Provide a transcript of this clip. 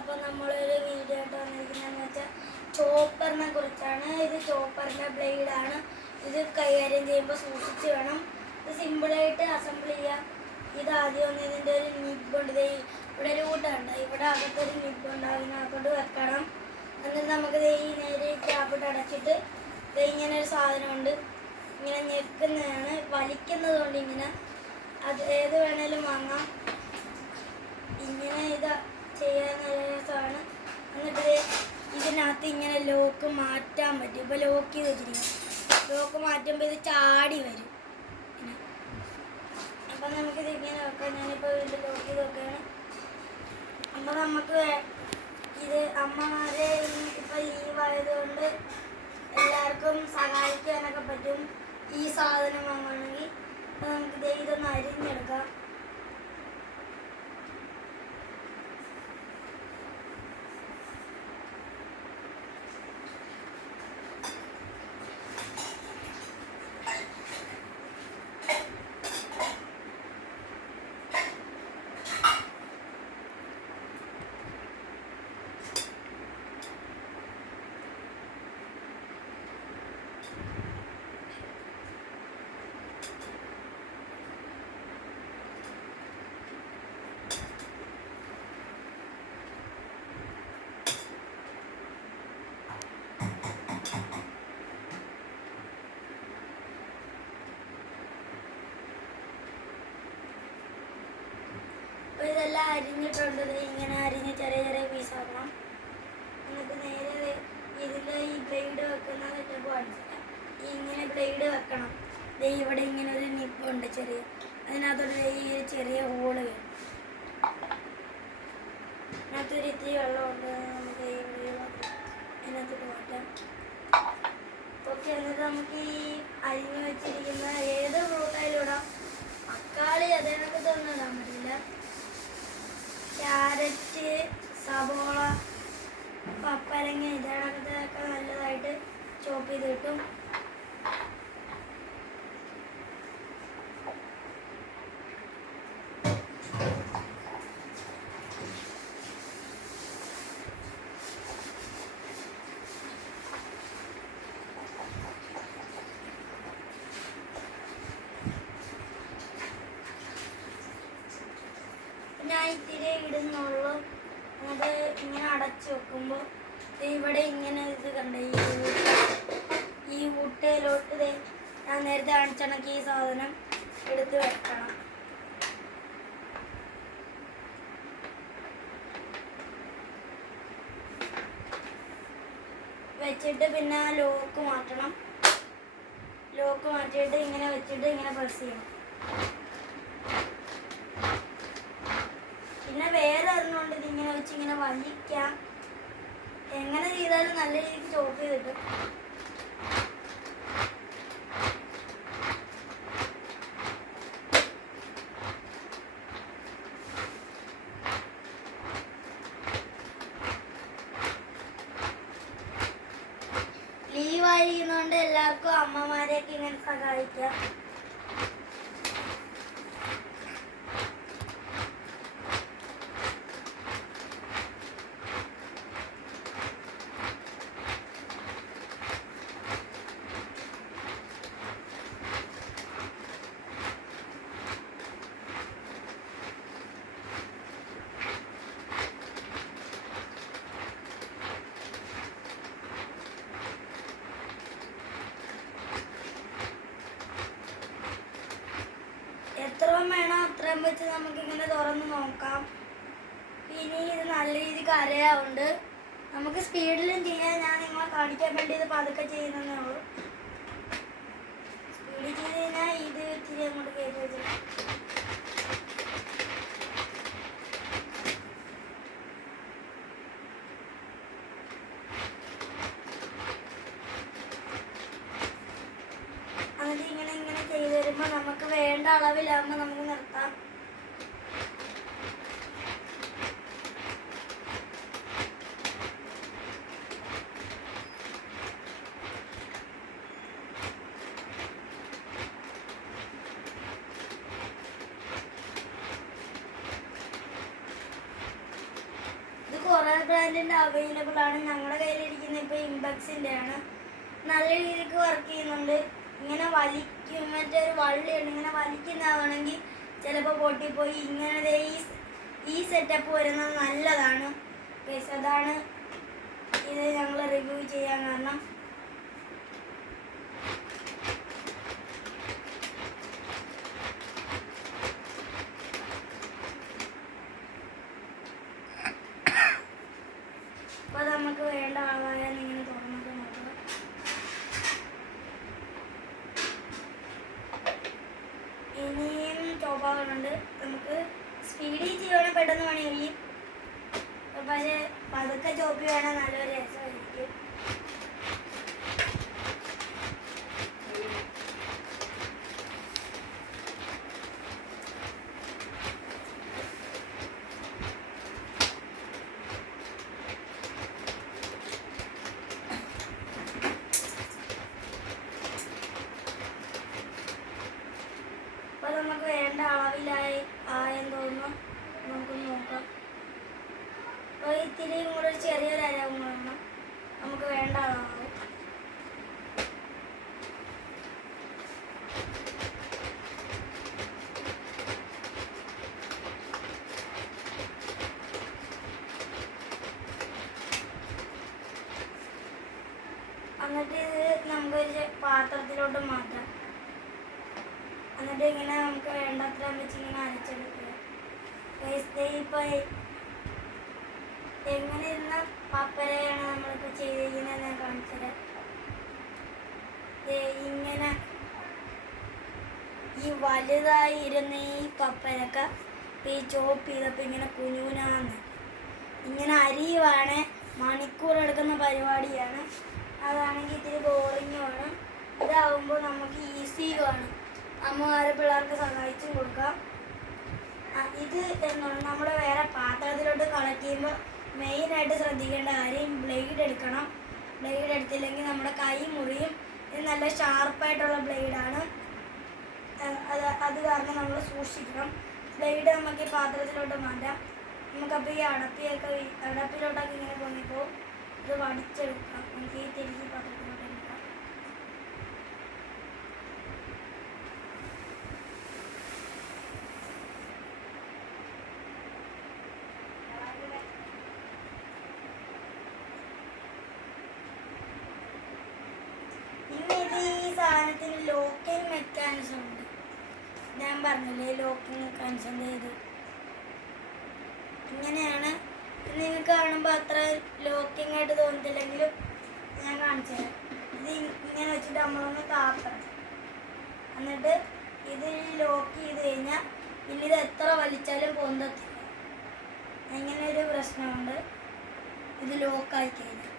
അപ്പോൾ നമ്മളൊരു വീഡിയോ ആയിട്ട് വന്നിരിക്കുന്നതെന്ന് വെച്ചാൽ ചോപ്പറിനെ കുറിച്ചാണ്. ഇത് ചോപ്പറിൻ്റെ ബ്ലേഡാണ്. ഇത് കൈകാര്യം ചെയ്യുമ്പോൾ സൂക്ഷിച്ച് വേണം. ഇത് സിമ്പിളായിട്ട് അസംബിൾ ചെയ്യാം. ഇത് ആദ്യം ഒന്ന് ഇതിൻ്റെ ഒരു നിബുണ്ട്. ഇത് ഇവിടെ ഒരു കൂട്ടുണ്ട്. ഇവിടെ അകത്തൊരു നിബുണ്ട്. അതിനകത്തോട്ട് വെക്കണം. എന്നിട്ട് നമുക്ക് ഈ നേരെ ക്യാപ്പിട്ട് അടച്ചിട്ട് ഇങ്ങനെ ഒരു സാധനമുണ്ട്. ഇങ്ങനെ ഞെക്കുന്നതാണ്, വലിക്കുന്നത് കൊണ്ട് ഇങ്ങനെ അത് ഏത് വേണേലും വാങ്ങാം. ഇങ്ങനെ ഇത് ചെയ്യാൻ നല്ല രസമാണ്. എന്നിട്ട് ഇതിനകത്ത് ഇങ്ങനെ ലോക്ക് മാറ്റാൻ പറ്റും. ഇപ്പോൾ ലോക്ക് ചെയ്ത് വെച്ചിരിക്കും. ലോക്ക് മാറ്റുമ്പോൾ ഇത് ചാടി വരും. അപ്പം നമുക്കിത് ഇങ്ങനെ വെക്കാം. ഞാനിപ്പോൾ ഇതിൽ ലോക്ക് ചെയ്ത് വെക്കുകയാണ്. അപ്പോൾ നമുക്ക് ഇത് അമ്മമാരെ ഇപ്പോൾ ലീവായതുകൊണ്ട് എല്ലാവർക്കും സഹായിക്കാനൊക്കെ പറ്റും ഈ സാധനം വാങ്ങുകയാണെങ്കിൽ. അപ്പോൾ നമുക്ക് ഇതൊന്ന് അരിഞ്ഞെടുക്കാം. അപ്പോൾ ഇതെല്ലാം അരിഞ്ഞിട്ടുണ്ട്. ഇങ്ങനെ അരിഞ്ഞ് ചെറിയ ചെറിയ പീസാക്കണം. എന്നിട്ട് നേരെ ഇതിൽ ഈ ബ്ലേഡ് വെക്കുന്ന സെറ്റപ്പ് കാണിച്ചിട്ടാണ്. ഇങ്ങനെ ബ്ലേഡ് വെക്കണം. ഇവിടെ ഇങ്ങനെ ഒരു നിപ്പുണ്ട് ചെറിയ. അതിനകത്തോട്ട് ഈ ചെറിയ ഹോള് വരും. അതിനകത്തൊരു ഇത്തിരി വെള്ളമുണ്ട്. നമുക്ക് ഈ അതിനകത്തോട്ട് മാറ്റാം. ഓക്കെ. എന്നിട്ട് നമുക്ക് ഈ അരിഞ്ഞ് വെച്ചിരിക്കുന്ന ഏത് ഫ്രൂട്ടായാലും ഇടാം. തക്കാളി അതിനൊക്കെ തന്നെ ഇടാൻ പറ്റില്ല. ക്യാരറ്റ്, സബോള, പപ്പരങ്ങ ഇതിനകത്തൊക്കെ നല്ലതായിട്ട് ചോപ്പ് ചെയ്ത് കിട്ടും. ഞാൻ ഇത്തിരി ഇടുന്നുള്ളൂ. അത് ഇങ്ങനെ അടച്ചു വെക്കുമ്പോൾ ഇവിടെ ഇങ്ങനെ ഇത് കണ്ട ഈ ഊട്ടയിലോട്ട് ഞാൻ നേരത്തെ കാണിച്ചണക്ക് ഈ സാധനം എടുത്ത് വെക്കണം. വെച്ചിട്ട് പിന്നെ ആ ലോക്ക് മാറ്റണം. ലോക്ക് മാറ്റിയിട്ട് ഇങ്ങനെ വെച്ചിട്ട് ഇങ്ങനെ പ്രസ് ചെയ്യണം. പിന്നെ വേറെ അറിഞ്ഞുകൊണ്ട് ഇതിങ്ങനെ വെച്ച് ഇങ്ങനെ വലിക്കാം. എങ്ങനെ ചെയ്താലും നല്ല രീതിക്ക് ചോപ്പ് ചെയ്തിട്ട് ലീവായിരിക്കുന്നതുകൊണ്ട് എല്ലാവർക്കും അമ്മമാരെയൊക്കെ ഇങ്ങനെ സഹായിക്കാം. എത്രയും വേണം അത്രയും വെച്ച് നമുക്കിങ്ങനെ തുറന്ന് നോക്കാം. ഇനി ഇത് നല്ല രീതിക്ക് അരയാവുണ്ട്. നമുക്ക് സ്പീഡിലും ചെയ്യാൻ ഞാൻ നിങ്ങളെ കാണിക്കാൻ വേണ്ടി ഇത് പതുക്കെ ചെയ്യുന്നതേ ഉള്ളൂ. സ്പീഡിൽ ചെയ്ത് കഴിഞ്ഞാൽ ഇത് ഇച്ചിരി അങ്ങോട്ട് കയറ്റി വെച്ചിട്ട് എന്നിട്ട് ഇങ്ങനെ ഇങ്ങനെ ചെയ്ത് വരുമ്പോൾ നമുക്ക് വേണ്ട അളവിലാകുമ്പോൾ നമുക്ക് നിർത്താം. കുറേ ബ്രാൻഡിൻ്റെ അവൈലബിൾ ആണ്. ഞങ്ങളുടെ കയ്യിലിരിക്കുന്ന ഇപ്പോൾ ഇംബെക്സിൻ്റെ ആണ്. നല്ല രീതിക്ക് വർക്ക് ചെയ്യുന്നുണ്ട്. ഇങ്ങനെ വലിക്കും, മറ്റൊരു വള്ളിയുണ്ട്, ഇങ്ങനെ വലിക്കുന്നതാണെങ്കിൽ ചിലപ്പോൾ പൊട്ടിപ്പോയി. ഇങ്ങനെ ഈ സെറ്റപ്പ് വരുന്നത് നല്ലതാണ്. അതാണ് ഇത് ഞങ്ങൾ റിവ്യൂ ചെയ്യാൻ കാരണം. അപ്പോൾ നമുക്ക് വേണ്ട അളവായാൽ ഇങ്ങനെ തുറന്നൊക്കെ നോക്കുക. ഇനിയും ചോപ്പാകളുണ്ട്. നമുക്ക് സ്പീഡിൽ ചെയ്യണം, പെട്ടെന്ന് പണി കഴിയും. പക്ഷേ പതുക്കെ ചോപ്പി വേണം, നല്ലൊരു രസമായിരിക്കും. അപ്പോൾ നമുക്ക് വേണ്ട ആയെന്ന് തോന്നുന്നു. നമുക്ക് നോക്കാം. അപ്പോൾ ഇത്തിരിയും കൂടെ ചെറിയൊരു അരവും വേണം. നമുക്ക് വേണ്ട അളവാകും. എന്നിട്ട് ഇത് നമുക്കൊരു പാത്രത്തിലോട്ട് മാറ്റാം. എന്നിട്ട് ഇങ്ങനെ നമുക്ക് വേണ്ടത്ര വെച്ച് ഇങ്ങനെ അരച്ചെടുക്കുക. ഇപ്പോൾ എങ്ങനെ ഇരുന്ന പപ്പരയാണ് നമ്മളിപ്പോൾ ചെയ്തിരിക്കുന്നത് ഞാൻ കാണിച്ചത്. ഇങ്ങനെ ഈ വലുതായി ഇരുന്ന ഈ പപ്പരക്ക ഈ ചോപ്പ് ചെയ്തപ്പോൾ ഇങ്ങനെ കുനുകുനാന്ന് ഇങ്ങനെ അരിയുവാണ്. മണിക്കൂർ എടുക്കുന്ന പരിപാടിയാണ്. അതാണെങ്കിൽ ഇത്തിരി ബോറിങ്ങുമാണ്. ഇതാവുമ്പോൾ നമുക്ക് ഈസിയുമാണ്. അമ്മമാരെ പിള്ളേർക്ക് സഹായിച്ചും കൊടുക്കാം. ഇത് എന്താണ് നമ്മൾ വേറെ പാത്രത്തിലോട്ട് കളക്ട് ചെയ്യുമ്പോൾ മെയിനായിട്ട് ശ്രദ്ധിക്കേണ്ട കാര്യം ബ്ലേഡ് എടുക്കണം. ബ്ലേഡ് എടുത്തില്ലെങ്കിൽ നമ്മുടെ കൈ മുറിയും. ഇത് നല്ല ഷാർപ്പായിട്ടുള്ള ബ്ലേഡാണ്. അത് കാരണം നമ്മൾ സൂക്ഷിക്കണം. ബ്ലേഡ് നമുക്ക് ഈ പാത്രത്തിലോട്ട് മാറ്റാം. നമുക്കപ്പോൾ ഈ അടപ്പിലോട്ടൊക്കെ ഇങ്ങനെ പൊങ്ങിപ്പോൾ ഇത് വടിച്ചെടുക്കാം. നമുക്ക് ഈ തിരിച്ച് പാത്രത്തിലോട്ട് എടുക്കാം. ഈ സാധനത്തിന് ലോക്കിംഗ് മെക്കാനിസം ഉണ്ട്. ഞാൻ പറഞ്ഞില്ലേ ലോക്കിംഗ് മെക്കാനിസം ഇത് ഇങ്ങനെയാണ്. നിങ്ങൾക്ക് കാണുമ്പോൾ അത്ര ലോക്കിംഗ് ആയിട്ട് തോന്നത്തില്ലെങ്കിലും ഞാൻ കാണിച്ചു തരാം. ഇത് ഇങ്ങനെ വെച്ചിട്ട് നമ്മളൊന്ന് താത്തണം. എന്നിട്ട് ഇത് ലോക്ക് ചെയ്ത് കഴിഞ്ഞാൽ പിന്നെ ഇത് എത്ര വലിച്ചാലും പൊന്തത്തില്ല. അങ്ങനെ ഒരു പ്രശ്നമുണ്ട് ഇത് ലോക്കായി കഴിഞ്ഞാൽ.